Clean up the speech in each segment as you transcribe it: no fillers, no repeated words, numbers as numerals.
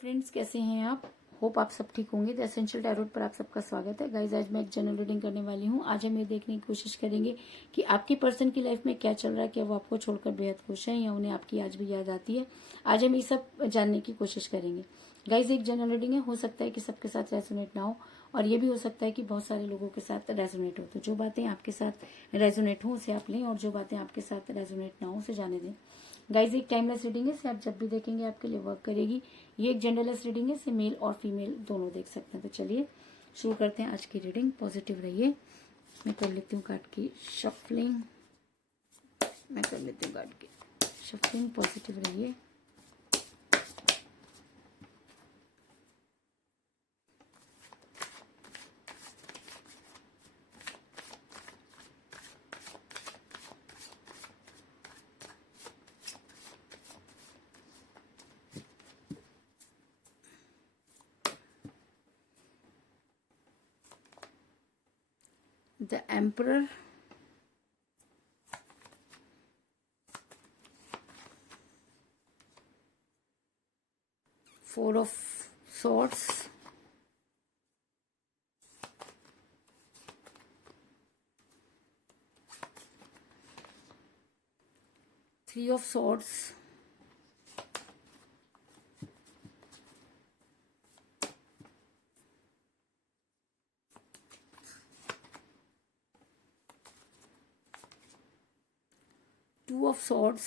Friends, कैसे हैं आप? होप आप सब ठीक होंगे। द एसेंशियल टैरोट पर आप सबका स्वागत है। गाइज, आज मैं एक जनरल रीडिंग करने वाली हूँ। आज हम ये देखने की कोशिश करेंगे कि आपकी पर्सन की लाइफ में क्या चल रहा है, क्या वो आपको छोड़कर बेहद खुश है या उन्हें आपकी आज भी याद आती है। आज हम ये सब जानने की कोशिश करेंगे। गाइज, एक जनरल रीडिंग है, हो सकता है कि सबके साथ रेजोनेट ना हो और ये भी हो सकता है कि बहुत सारे लोगों के साथ रेजोनेट हो। तो जो बातें आपके साथ रेजोनेट हो उसे आप लें और जो बातें आपके साथ रेजोनेट ना हो उसे जाने दें। गाइज, एक टाइमलेस रीडिंग है, इसे आप जब भी देखेंगे आपके लिए वर्क करेगी। ये एक जेंडरलेस रीडिंग है, इसे मेल और फीमेल दोनों देख सकते हैं। तो चलिए शुरू करते हैं आज की रीडिंग। पॉजिटिव रहिए। मैं कर लेती हूँ कार्ड की शफलिंग। पॉजिटिव रहिए। The Emperor, Four of Swords, Three of Swords, Two of Swords,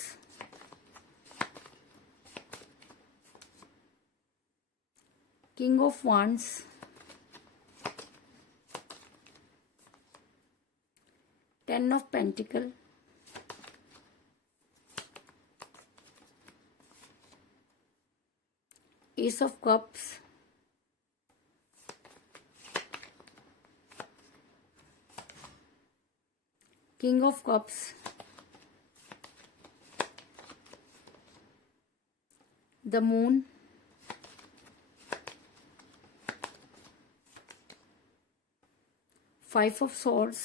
King of Wands, Ten of Pentacles, Ace of Cups, King of Cups, the Moon, Five of Swords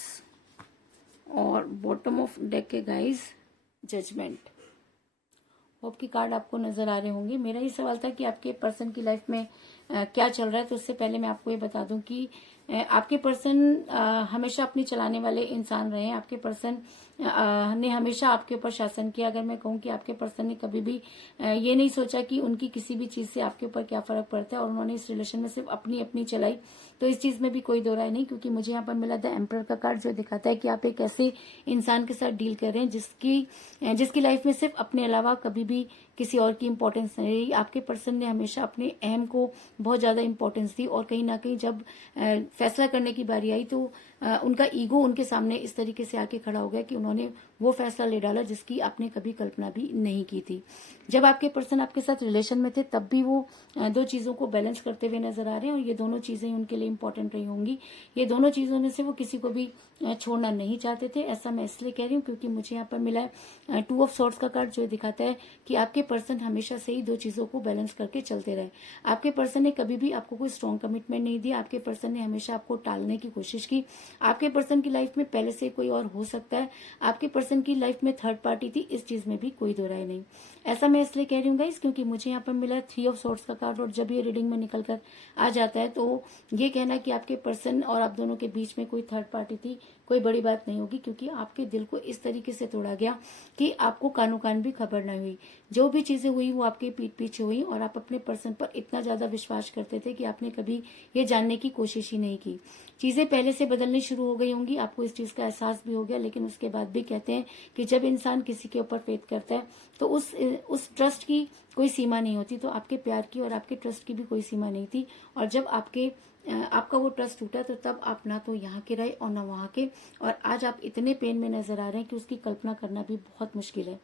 और bottom of deck के guys judgement. Hope की card आपको नजर आ रहे होंगे। मेरा ये सवाल था कि आपके पर्सन की लाइफ में क्या चल रहा है। तो उससे पहले मैं आपको ये बता दूं कि आपके पर्सन हमेशा अपनी चलाने वाले इंसान रहे हैं। आपके पर्सन ने हमेशा आपके ऊपर शासन किया। अगर मैं कहूँ कि आपके पर्सन ने कभी भी ये नहीं सोचा कि उनकी किसी भी चीज से आपके ऊपर क्या फर्क पड़ता है और उन्होंने इस रिलेशन में सिर्फ अपनी अपनी चलाई, तो इस चीज में भी कोई दो राय नहीं। क्योंकि मुझे यहाँ पर मिला द एम्परर का कार्ड, जो दिखाता है कि आप एक ऐसे इंसान के साथ डील कर रहे हैं जिसकी लाइफ में सिर्फ अपने अलावा कभी भी किसी और की इंपॉर्टेंस नहीं रही। आपके पर्सन ने हमेशा अपने अहम को बहुत ज्यादा इंपॉर्टेंस दी और कहीं ना कहीं जब फैसला करने की बारी आई तो उनका ईगो उनके सामने इस तरीके से आके खड़ा हो गया कि उन्होंने वो फैसला ले डाला जिसकी आपने कभी कल्पना भी नहीं की थी। जब आपके पर्सन आपके साथ रिलेशन में थे तब भी वो दो चीजों को बैलेंस करते हुए नजर आ रहे हैं और ये दोनों चीजें उनके लिए इंपॉर्टेंट रही होंगी। ये दोनों चीजों में से वो किसी को भी छोड़ना नहीं चाहते थे। ऐसा मैं इसलिए कह रही हूँ क्योंकि मुझे यहाँ पर मिला है टू ऑफ सॉर्ड्स का कार्ड, जो दिखाता है कि आपके पर्सन हमेशा से ही दो चीजों को बैलेंस करके चलते रहे। आपके पर्सन ने कभी भी आपको कोई स्ट्रॉन्ग कमिटमेंट नहीं दिया। आपके पर्सन ने हमेशा आपको टालने की कोशिश की। आपके पर्सन की लाइफ में पहले से कोई और हो सकता है। आपके पर्सन की लाइफ में थर्ड पार्टी थी, इस चीज में भी कोई दो राय नहीं। ऐसा मैं इसलिए कह रही हूँ गाइस क्योंकि मुझे यहाँ पर मिला थ्री ऑफ सॉर्ड्स का कार्ड और जब ये रीडिंग में निकल कर आ जाता है तो ये कहना कि आपके पर्सन और आप दोनों के बीच में कोई थर्ड पार्टी थी कोई बड़ी बात नहीं होगी। क्योंकि आपके दिल को इस तरीके से तोड़ा गया कि आपको कानो कान भी खबर नहीं हुई। जो भी चीजें हुई वो आपके पीठ पीछे हुई और आप अपने पर्सन पर इतना ज्यादा विश्वास करते थे कि आपने कभी ये जानने की कोशिश ही नहीं की। चीजें पहले से बदलनी शुरू हो गई होंगी, आपको इस चीज का एहसास भी हो गया। लेकिन उसके बाद भी कहते हैं कि जब इंसान किसी के ऊपर फेथ करता है तो उस ट्रस्ट की कोई सीमा नहीं होती। तो आपके प्यार की और आपके ट्रस्ट की भी कोई सीमा नहीं थी। और जब आपका वो ट्रस्ट टूटा तो तब आप ना तो यहाँ के रहे और ना वहाँ के, और आज आप इतने पेन में नजर आ रहे हैं कि उसकी कल्पना करना भी बहुत मुश्किल है।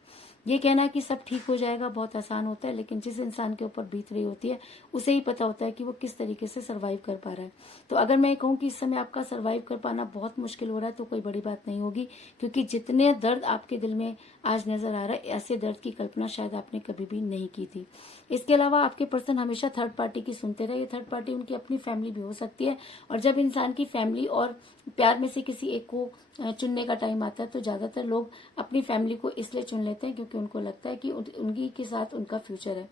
ये कहना कि सब ठीक हो जाएगा बहुत आसान होता है, लेकिन जिस इंसान के ऊपर बीत रही होती है उसे ही पता होता है कि वो किस तरीके से सरवाइव कर पा रहा है। तो अगर मैं कहूँ कि इस समय आपका सरवाइव कर पाना बहुत मुश्किल हो रहा है तो कोई बड़ी बात नहीं होगी। क्योंकि जितने दर्द आपके दिल में आज नजर आ रहा है, ऐसे दर्द की कल्पना शायद आपने कभी भी नहीं की थी। इसके अलावा आपके पर्सन हमेशा थर्ड पार्टी की सुनते रहे। ये थर्ड पार्टी उनकी अपनी फैमिली भी हो सकती है। और जब इंसान की फैमिली और प्यार में से किसी एक को चुनने का टाइम आता है तो ज्यादातर लोग अपनी फैमिली को इसलिए चुन लेते हैं क्योंकि उनको लगता है कि उनकी के साथ उनका फ्यूचर है।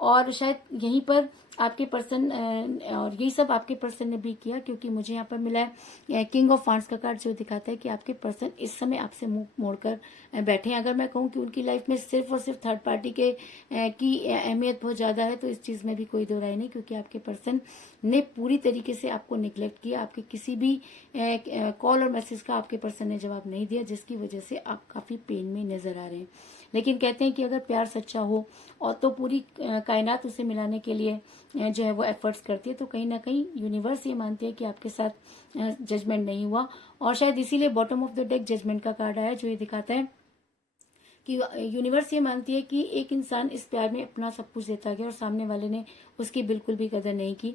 और शायद यहीं पर आपके पर्सन और यही सब आपके पर्सन ने भी किया, क्योंकि मुझे यहाँ पर मिला है किंग ऑफ वांड्स का कार्ड, जो दिखाता है कि आपके पर्सन इस समय आपसे मुंह मोड़कर बैठे हैं। अगर मैं कहूँ कि उनकी लाइफ में सिर्फ और सिर्फ थर्ड पार्टी के की अहमियत बहुत ज्यादा है, तो इस चीज में भी कोई दो राय नहीं, क्योंकि आपके पर्सन ने पूरी तरीके से आपको निग्लेक्ट किया। आपके किसी भी कॉल और मैसेज का आपके पर्सन ने जवाब नहीं दिया, जिसकी वजह से आप काफी पेन में नजर आ रहे हैं। लेकिन कहते हैं कि अगर प्यार सच्चा हो और तो पूरी कायनात उसे मिलाने के लिए जो है वो एफर्ट्स करती है, तो कहीं ना कहीं यूनिवर्स ये मानती है कि आपके साथ जजमेंट नहीं हुआ, और शायद इसीलिए bottom of the deck judgement का कार्ड आया, जो ये दिखाता है कि यूनिवर्स ये मानती है कि एक इंसान इस प्यार में अपना सब कुछ देता गया और सामने वाले ने उसकी बिल्कुल भी कदर नहीं की।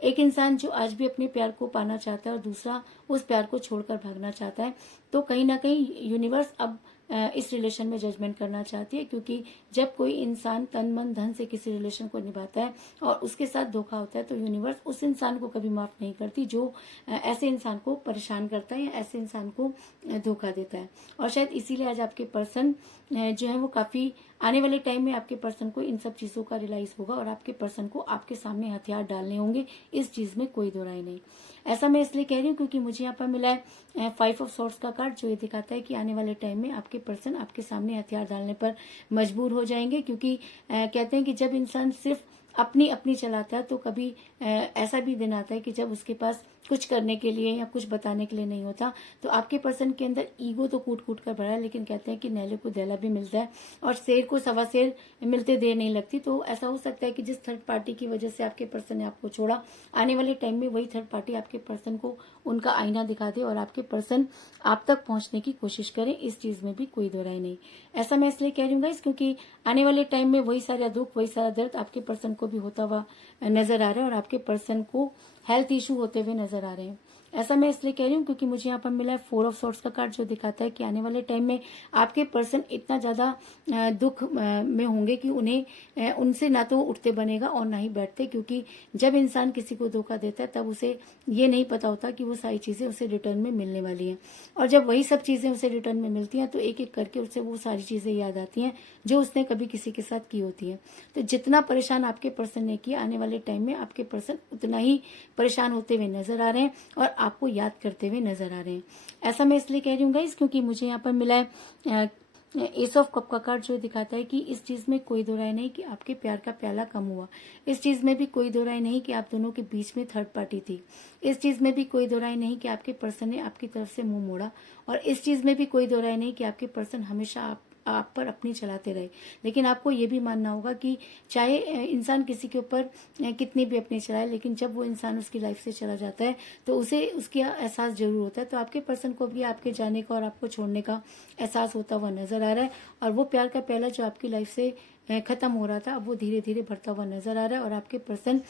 एक इंसान जो आज भी अपने प्यार को पाना चाहता है और दूसरा उस प्यार को छोड़कर भागना चाहता है, तो कहीं ना कहीं यूनिवर्स अब इस रिलेशन में जजमेंट करना चाहती है, क्योंकि जब कोई इंसान तन मन धन से किसी रिलेशन को निभाता है और उसके साथ धोखा होता है, तो यूनिवर्स उस इंसान को कभी माफ नहीं करती जो ऐसे इंसान को परेशान करता है या ऐसे इंसान को धोखा देता है। और शायद इसीलिए आज आपके पर्सन जो है वो काफी आने वाले टाइम में आपके पर्सन को इन सब चीजों का रियलाइज होगा और आपके पर्सन को आपके सामने हथियार डालने होंगे, इस चीज में कोई दो राय नहीं। ऐसा मैं इसलिए कह रही हूँ क्योंकि मुझे यहाँ पर मिला है 5 ऑफ सॉर्ड्स का कार्ड, जो ये दिखाता है कि आने वाले टाइम में आपके पर्सन आपके सामने हथियार डालने पर मजबूर हो जाएंगे, क्योंकि कहते हैं कि जब इंसान सिर्फ अपनी अपनी चलाता है, तो कभी ऐसा भी दिन आता है कि जब उसके पास कुछ करने के लिए या कुछ बताने के लिए नहीं होता। तो आपके पर्सन के अंदर ईगो तो कूट कूट कर भरा है, लेकिन कहते हैं कि नैले को दहला भी मिलता है और शेर को सवा शेर मिलते देर नहीं लगती। तो ऐसा हो सकता है कि जिस थर्ड पार्टी की वजह से आपके पर्सन ने आपको छोड़ा, आने वाले टाइम में वही थर्ड पार्टी आपके पर्सन को उनका आईना दिखा दे और आपके पर्सन आप तक पहुंचने की कोशिश करें, इस चीज में भी कोई दो राय नहीं। ऐसा मैं इसलिए कह रही हूँ गाइस, क्योंकि आने वाले टाइम में वही सारा दुख, वही सारा दर्द आपके पर्सन को भी होता हुआ नजर आ रहा है और आपके पर्सन को हेल्थ इशू होते हुए नजर आ रहे हैं। ऐसा मैं इसलिए कह रही हूँ क्योंकि मुझे यहाँ पर मिला है 4 ऑफ सॉर्ड्स का कार्ड, जो दिखाता है कि आने वाले टाइम में आपके पर्सन इतना ज्यादा दुख में होंगे कि उन्हें उनसे ना तो उठते बनेगा और ना ही बैठते, क्योंकि जब इंसान किसी को धोखा देता है तब उसे ये नहीं पता होता कि वो सारी चीजें उसे रिटर्न में मिलने वाली हैं, और जब वही सब चीजें उसे रिटर्न में मिलती हैं तो एक एक करके उसे वो सारी चीजें याद आती हैं जो उसने कभी किसी के साथ की होती है। तो जितना परेशान आपके पर्सन ने किया, आने वाले टाइम में आपके पर्सन उतना ही परेशान होते हुए नजर आ रहे हैं और आपको याद करते हुए नजर आ रहे हैं। ऐसा मैं इसलिए कह रही हूँ गाइस क्योंकि मुझे यहाँ पर मिला है एस ऑफ कप का कार्ड, जो दिखाता है कि इस चीज में कोई दो राय नहीं कि आपके प्यार का प्याला कम हुआ। इस चीज में भी कोई दो राय नहीं कि आप दोनों के बीच में थर्ड पार्टी थी। इस चीज में भी कोई दो राय नहीं कि आपके पर्सन ने आपकी तरफ से मुंह मोड़ा, और इस चीज में भी कोई दो राय नहीं कि आपके पर्सन हमेशा आप पर अपनी चलाते रहे। लेकिन आपको ये भी मानना होगा कि चाहे इंसान किसी के ऊपर कितनी भी अपनी चलाए, लेकिन जब वो इंसान उसकी लाइफ से चला जाता है तो उसे उसकी एहसास जरूर होता है। तो आपके पर्सन को भी आपके जाने का और आपको छोड़ने का एहसास होता हुआ नजर आ रहा है, और वो प्यार का प्याला जो आपकी लाइफ से खत्म हो रहा था, अब वो धीरे धीरे बढ़ता हुआ नजर आ रहा है, और आपके पर्सन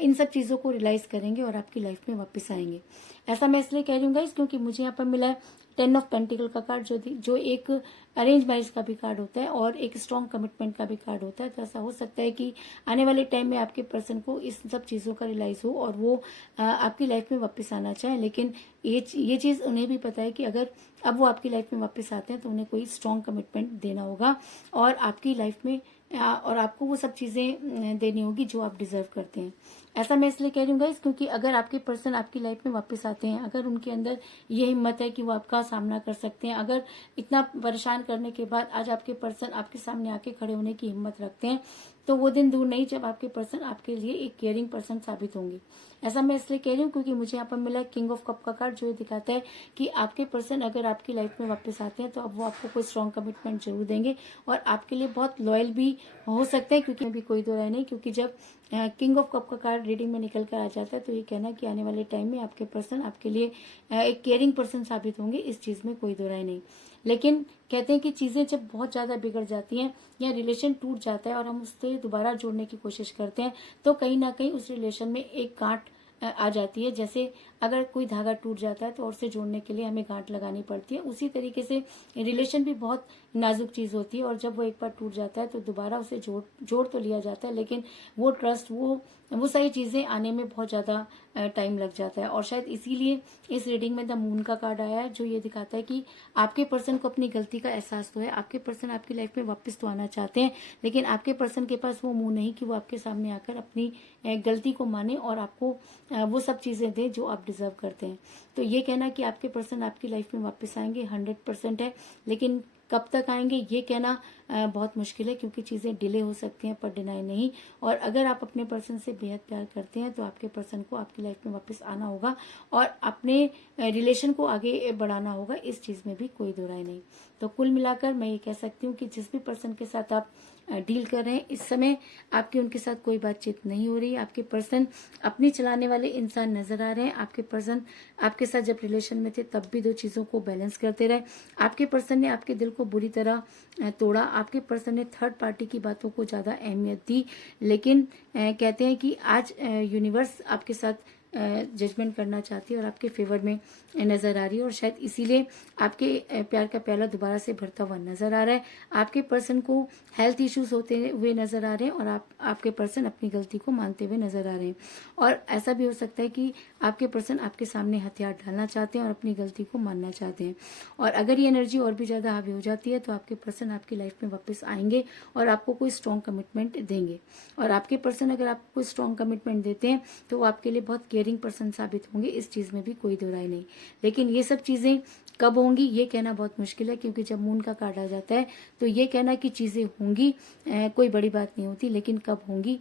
इन सब चीजों को रियलाइज करेंगे और आपकी लाइफ में वापस आएंगे। ऐसा मैं इसलिए कह रही हूँ गाइस क्योंकि मुझे यहाँ पर मिला है 10 ऑफ पेंटिकल का कार्ड, जो एक अरेंज मैरिज का भी कार्ड होता है और एक स्ट्रॉन्ग कमिटमेंट का भी कार्ड होता है। तो ऐसा हो सकता है कि आने वाले टाइम में आपके पर्सन को इस सब चीजों का रियलाइज हो और वो आपकी लाइफ में वापस आना चाहे, लेकिन ये चीज उन्हें भी पता है कि अगर अब वो आपकी लाइफ में वापस आते हैं तो उन्हें कोई स्ट्रॉन्ग कमिटमेंट देना होगा और आपकी लाइफ में और आपको वो सब चीजें देनी होगी जो आप डिजर्व करते हैं। ऐसा मैं इसलिए कह रही हूँ गाइस क्योंकि अगर आपके पर्सन आपकी लाइफ में वापस आते हैं, अगर उनके अंदर ये हिम्मत है कि वो आपका सामना कर सकते हैं, अगर इतना परेशान करने के बाद आज आपके पर्सन आपके सामने आके खड़े होने की हिम्मत रखते हैं, तो वो दिन दूर नहीं जब आपके पर्सन आपके लिए एक केयरिंग पर्सन साबित होंगे। ऐसा मैं इसलिए कह रही हूँ क्योंकि मुझे यहाँ पर मिला है किंग ऑफ कप का कार्ड, जो दिखाता है कि आपके पर्सन अगर आपकी लाइफ में वापस आते हैं तो अब वो आपको कोई स्ट्रॉन्ग कमिटमेंट जरूर देंगे और आपके लिए बहुत लॉयल भी हो सकते हैं, क्योंकि अभी कोई दो राय नहीं, क्योंकि जब किंग ऑफ कप का कार्ड रीडिंग में निकल कर आ जाता है तो ये कहना कि आने वाले टाइम में आपके पर्सन आपके लिए एक केयरिंग पर्सन साबित होंगे, इस चीज में कोई दो राय नहीं। लेकिन कहते हैं कि चीजें जब बहुत ज्यादा बिगड़ जाती हैं या रिलेशन टूट जाता है और हम उससे दोबारा जोड़ने की कोशिश करते हैं, तो कहीं ना कहीं उस रिलेशन में एक गांठ आ जाती है। जैसे अगर कोई धागा टूट जाता है तो और से जोड़ने के लिए हमें गांठ लगानी पड़ती है, उसी तरीके से रिलेशन भी बहुत नाजुक चीज होती है और जब वो एक बार टूट जाता है तो दोबारा उसे जोड़ तो लिया जाता है, लेकिन वो ट्रस्ट, वो वो सारी चीजें आने में बहुत ज्यादा टाइम लग जाता है। और शायद इसीलिए इस रीडिंग में द मून का कार्ड आया है, जो ये दिखाता है कि आपके पर्सन को अपनी गलती का एहसास तो है, आपके पर्सन आपकी लाइफ में वापस तो आना चाहते हैं, लेकिन आपके पर्सन के पास वो मुंह नहीं कि वो आपके सामने आकर अपनी गलती को माने और आपको वो सब चीजें दें जो आप डिजर्व करते हैं। तो ये कहना कि आपके पर्सन आपकी लाइफ में वापस आएंगे 100% है, लेकिन कब तक आएंगे ये कहना बहुत मुश्किल है, क्योंकि चीजें डिले हो सकती हैं पर डिनाई नहीं। और अगर आप अपने पर्सन से बेहद प्यार करते हैं तो आपके पर्सन को आपकी लाइफ में वापस आना होगा और अपने रिलेशन को आगे बढ़ाना होगा, इस चीज में भी कोई दो राय नहीं। तो कुल मिलाकर मैं ये कह सकती हूँ कि जिस भी पर्सन के साथ आप डील कर रहे हैं, इस समय आपकी उनके साथ कोई बातचीत नहीं हो रही। आपके पर्सन अपनी चलाने वाले इंसान नजर आ रहे हैं। आपके पर्सन आपके साथ जब रिलेशन में थे तब भी दो चीजों को बैलेंस करते रहे। आपके पर्सन ने आपके दिल को बुरी तरह तोड़ा। आपके पर्सन ने थर्ड पार्टी की बातों को ज्यादा अहमियत दी, लेकिन कहते हैं कि आज यूनिवर्स आपके साथ जजमेंट करना चाहती है और आपके फेवर में नजर आ रही है। और शायद इसीलिए आपके प्यार का प्याला दोबारा से भरता हुआ नजर आ रहा है। आपके पर्सन को हेल्थ इश्यूज होते हुए नजर आ रहे हैं और आपके पर्सन अपनी गलती को मानते हुए नजर आ रहे हैं। और ऐसा भी हो सकता है कि आपके पर्सन आपके सामने हथियार डालना चाहते हैं और अपनी गलती को मानना चाहते हैं। और अगर ये एनर्जी और भी ज्यादा हावी हो जाती है तो आपके पर्सन आपकी लाइफ में वापस आएंगे और आपको कोई स्ट्रॉन्ग कमिटमेंट देंगे। और आपके पर्सन अगर आपको कोई स्ट्रॉन्ग कमिटमेंट देते हैं तो वो आपके लिए बहुत केयरिंग पर्सन साबित होंगे, इस चीज में भी कोई दो राय नहीं। लेकिन ये सब चीजें कब होंगी ये कहना बहुत मुश्किल है, क्योंकि जब मून का कार्ड आ जाता है तो ये कहना कि चीजें होंगी कोई बड़ी बात नहीं होती, लेकिन कब होंगी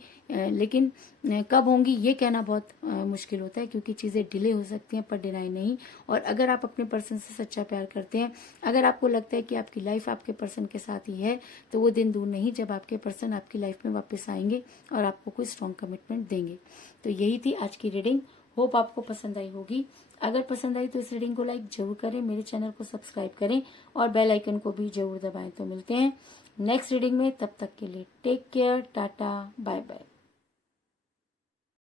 कब होंगी ये कहना बहुत मुश्किल होता है, क्योंकि चीजें डिले हो सकती हैं पर डिनाई नहीं। और अगर आप अपने पर्सन से सच्चा प्यार करते हैं, अगर आपको लगता है कि आपकी लाइफ आपके पर्सन के साथ ही है, तो वो दिन दूर नहीं जब आपके पर्सन आपकी लाइफ में वापस आएंगे और आपको कोई स्ट्रॉन्ग कमिटमेंट देंगे। तो यही थी आज की रीडिंग। होप आपको पसंद आई होगी। अगर पसंद आई तो इस रीडिंग को लाइक जरूर करें, मेरे चैनल को सब्सक्राइब करें और बेल आइकन को भी जरूर दबाएं। तो मिलते हैं नेक्स्ट रीडिंग में, तब तक के लिए take care, tata, bye bye.